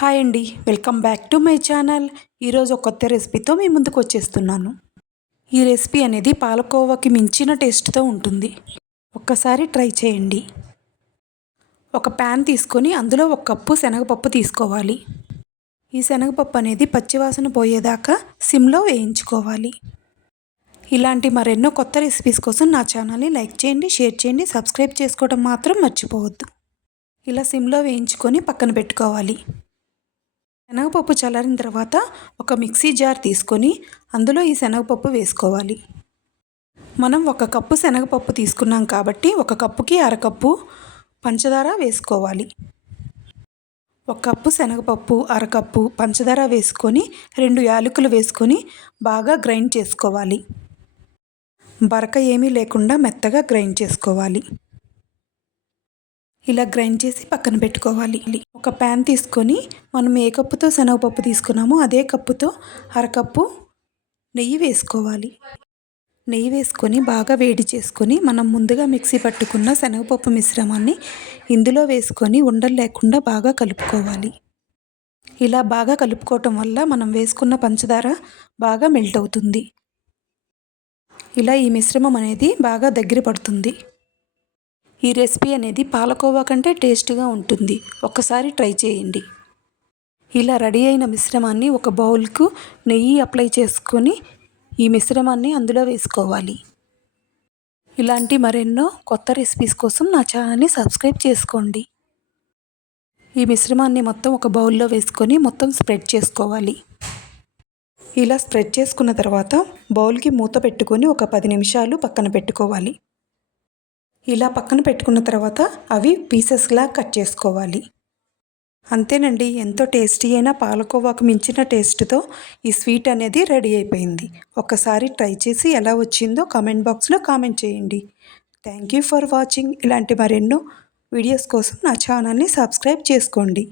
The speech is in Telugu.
హాయ్ అండి, welcome back to my channel. ఈరోజు ఒక కొత్త రెసిపీతో మీ ముందుకు వచ్చేస్తున్నాను. ఈ రెసిపీ అనేది పాలకోవాకి మించిన టేస్ట్తో ఉంటుంది. ఒక్కసారి ట్రై చేయండి. ఒక ప్యాన్ తీసుకొని అందులో 1 కప్పు శనగపప్పు తీసుకోవాలి. ఈ శనగపప్పు అనేది పచ్చివాసన పోయేదాకా సిమ్లో వేయించుకోవాలి. ఇలాంటి మరెన్నో కొత్త రెసిపీస్ కోసం నా ఛానల్ని లైక్ చేయండి, షేర్ చేయండి, సబ్స్క్రైబ్ చేసుకోవడం మాత్రం మర్చిపోవద్దు. ఇలా సిమ్లో వేయించుకొని పక్కన పెట్టుకోవాలి. శనగపప్పు చల్లారిన తర్వాత ఒక మిక్సీ జార్ తీసుకొని అందులో ఈ శనగపప్పు వేసుకోవాలి. మనం 1 కప్పు శనగపప్పు తీసుకున్నాం కాబట్టి 1 కప్పుకి అరకప్పు పంచదార వేసుకోవాలి. 1 కప్పు శనగపప్పు, అరకప్పు పంచదార వేసుకొని 2 యాలకులు వేసుకొని బాగా గ్రైండ్ చేసుకోవాలి. బరక ఏమీ లేకుండా మెత్తగా గ్రైండ్ చేసుకోవాలి. ఇలా గ్రైండ్ చేసి పక్కన పెట్టుకోవాలి. ఒక ప్యాన్ తీసుకొని మనం ఏ కప్పుతో శనగపప్పు తీసుకున్నామో అదే కప్పుతో అరకప్పు నెయ్యి వేసుకోవాలి. నెయ్యి వేసుకొని బాగా వేడి చేసుకొని మనం ముందుగా మిక్సీ పట్టుకున్న శనగపప్పు మిశ్రమాన్ని ఇందులో వేసుకొని ఉండలు లేకుండా బాగా కలుపుకోవాలి. ఇలా బాగా కలుపుకోవటం వల్ల మనం వేసుకున్న పంచదార బాగా మెల్ట్ అవుతుంది. ఇలా ఈ మిశ్రమం అనేది బాగా దగ్గర పడుతుంది. ఈ రెసిపీ అనేది పాలకోవా కంటే టేస్ట్గా ఉంటుంది. ఒక్కసారి ట్రై చేయండి. ఇలా రెడీ అయిన మిశ్రమాన్ని ఒక బౌల్కు నెయ్యి అప్లై చేసుకొని ఈ మిశ్రమాన్ని అందులో వేసుకోవాలి. ఇలాంటి మరెన్నో కొత్త రెసిపీస్ కోసం నా ఛానల్ని సబ్స్క్రైబ్ చేసుకోండి. ఈ మిశ్రమాన్ని మొత్తం ఒక బౌల్లో వేసుకొని మొత్తం స్ప్రెడ్ చేసుకోవాలి. ఇలా స్ప్రెడ్ చేసుకున్న తర్వాత బౌల్కి మూత పెట్టుకొని ఒక 10 నిమిషాలు పక్కన పెట్టుకోవాలి. ఇలా పక్కన పెట్టుకున్న తర్వాత అవి పీసెస్లా కట్ చేసుకోవాలి. అంతేనండి, ఎంతో టేస్టీ అయిన పాలకోవాకు మించిన టేస్ట్తో ఈ స్వీట్ అనేది రెడీ అయిపోయింది. ఒక్కసారి ట్రై చేసి ఎలా వచ్చిందో కామెంట్ బాక్స్లో కామెంట్ చేయండి. Thank you for watching. ఇలాంటి మరెన్నో వీడియోస్ కోసం నా ఛానల్ని సబ్స్క్రైబ్ చేసుకోండి.